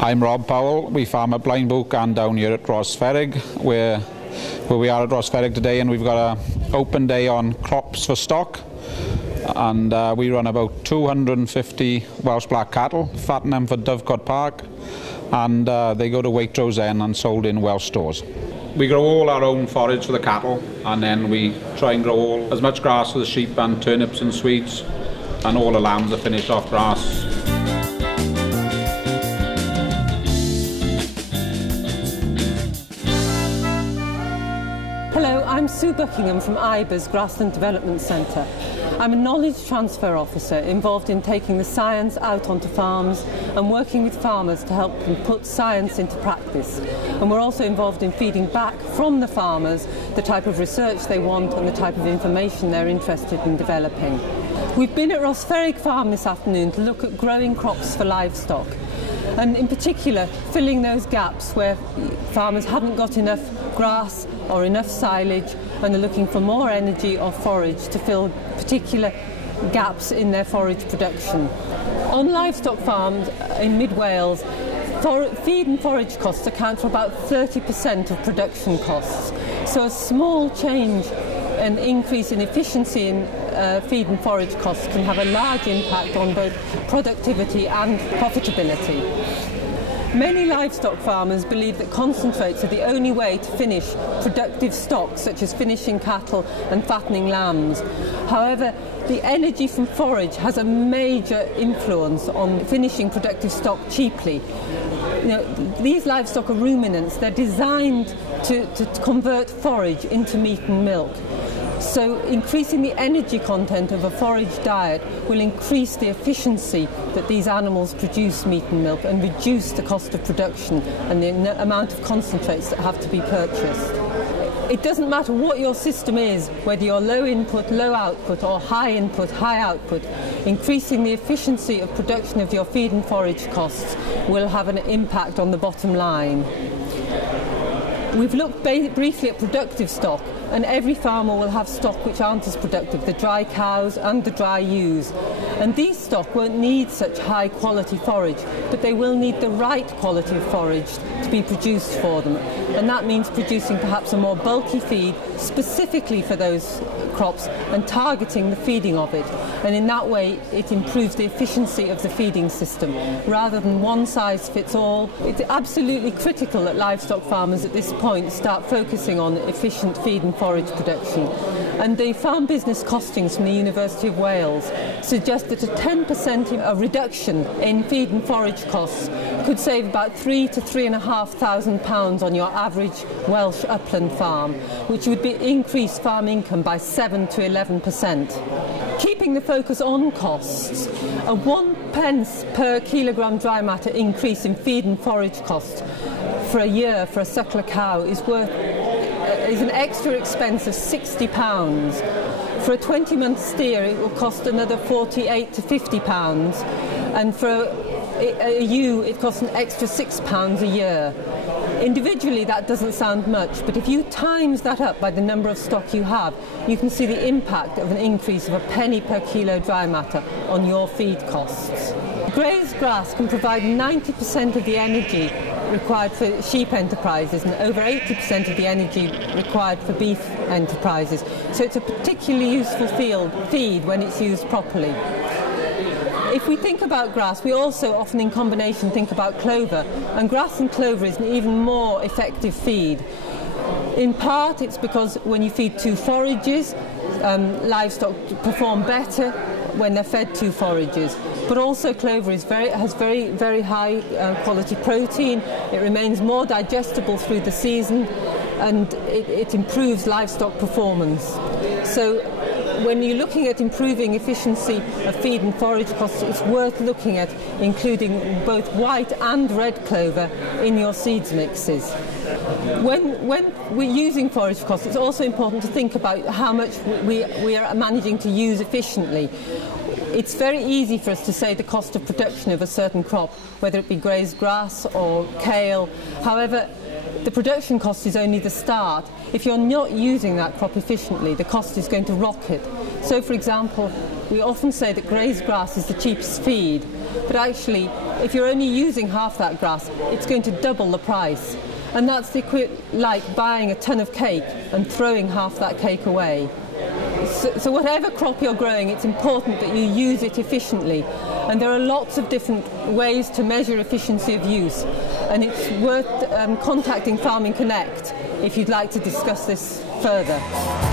I'm Rob Powell. We farm at Blaenbwch and down here at Rosferrig, where we are at Rosferrig today, and we've got an open day on crops for stock, and we run about 250 Welsh black cattle, fatten them for Dovecot Park, and they go to Waitrose End and sold in Welsh stores. We grow all our own forage for the cattle, and then we try and grow as much grass for the sheep and turnips and sweets, and all the lambs are finished off grass. Hello, I'm Sue Buckingham from IBA's Grassland Development Centre. I'm a knowledge transfer officer involved in taking the science out onto farms and working with farmers to help them put science into practice. And we're also involved in feeding back from the farmers the type of research they want and the type of information they're interested in developing. We've been at Rosferrig Farm this afternoon to look at growing crops for livestock, and in particular filling those gaps where farmers haven't got enough grass or enough silage and are looking for more energy or forage to fill particular gaps in their forage production. On livestock farms in mid-Wales, feed and forage costs account for about 30% of production costs. So a small change, an increase in efficiency in feed and forage costs can have a large impact on both productivity and profitability. Many livestock farmers believe that concentrates are the only way to finish productive stock, such as finishing cattle and fattening lambs. However, the energy from forage has a major influence on finishing productive stock cheaply. You know, these livestock are ruminants. They're designed to convert forage into meat and milk. So increasing the energy content of a forage diet will increase the efficiency that these animals produce meat and milk and reduce the cost of production and the amount of concentrates that have to be purchased. It doesn't matter what your system is, whether you're low input, low output, or high input, high output, increasing the efficiency of production of your feed and forage costs will have an impact on the bottom line. We've looked briefly at productive stock, and every farmer will have stock which aren't as productive, the dry cows and the dry ewes. And these stock won't need such high quality forage, but they will need the right quality of forage to be produced for them. And that means producing perhaps a more bulky feed specifically for those crops and targeting the feeding of it. And in that way it improves the efficiency of the feeding system rather than one size fits all. It's absolutely critical that livestock farmers at this point start focusing on efficient feed and forage production. And the farm business costings from the University of Wales suggest that a 10% reduction in feed and forage costs could save about £3,000 to £3,500 on your average Welsh upland farm, which would increase farm income by 7 to 11%. Keeping the focus on costs, a 1 pence per kilogram dry matter increase in feed and forage costs for a year for a suckler cow is an extra expense of £60. For a 20-month steer it will cost another £48 to £50, and for a ewe it costs an extra £6 a year. Individually that doesn't sound much, but if you times that up by the number of stock you have, you can see the impact of an increase of a penny per kilo dry matter on your feed costs. Grazed grass can provide 90% of the energy required for sheep enterprises and over 80% of the energy required for beef enterprises. So it's a particularly useful feed when it's used properly. If we think about grass, we also often in combination think about clover, and grass and clover is an even more effective feed. In part it's because when you feed two forages, livestock perform better when they're fed two forages. But also clover has very high quality protein. It remains more digestible through the season, and it improves livestock performance. So when you're looking at improving efficiency of feed and forage costs, it's worth looking at including both white and red clover in your seeds mixes. When we're using forage costs, it's also important to think about how much we are managing to use efficiently. It's very easy for us to say the cost of production of a certain crop, whether it be grazed grass or kale. However, the production cost is only the start. If you're not using that crop efficiently, the cost is going to rocket. So, for example, we often say that grazed grass is the cheapest feed, but actually if you're only using half that grass, it's going to double the price. And that's like buying a ton of cake and throwing half that cake away. So whatever crop you're growing, it's important that you use it efficiently. And there are lots of different ways to measure efficiency of use. And it's worth contacting Farming Connect if you'd like to discuss this further.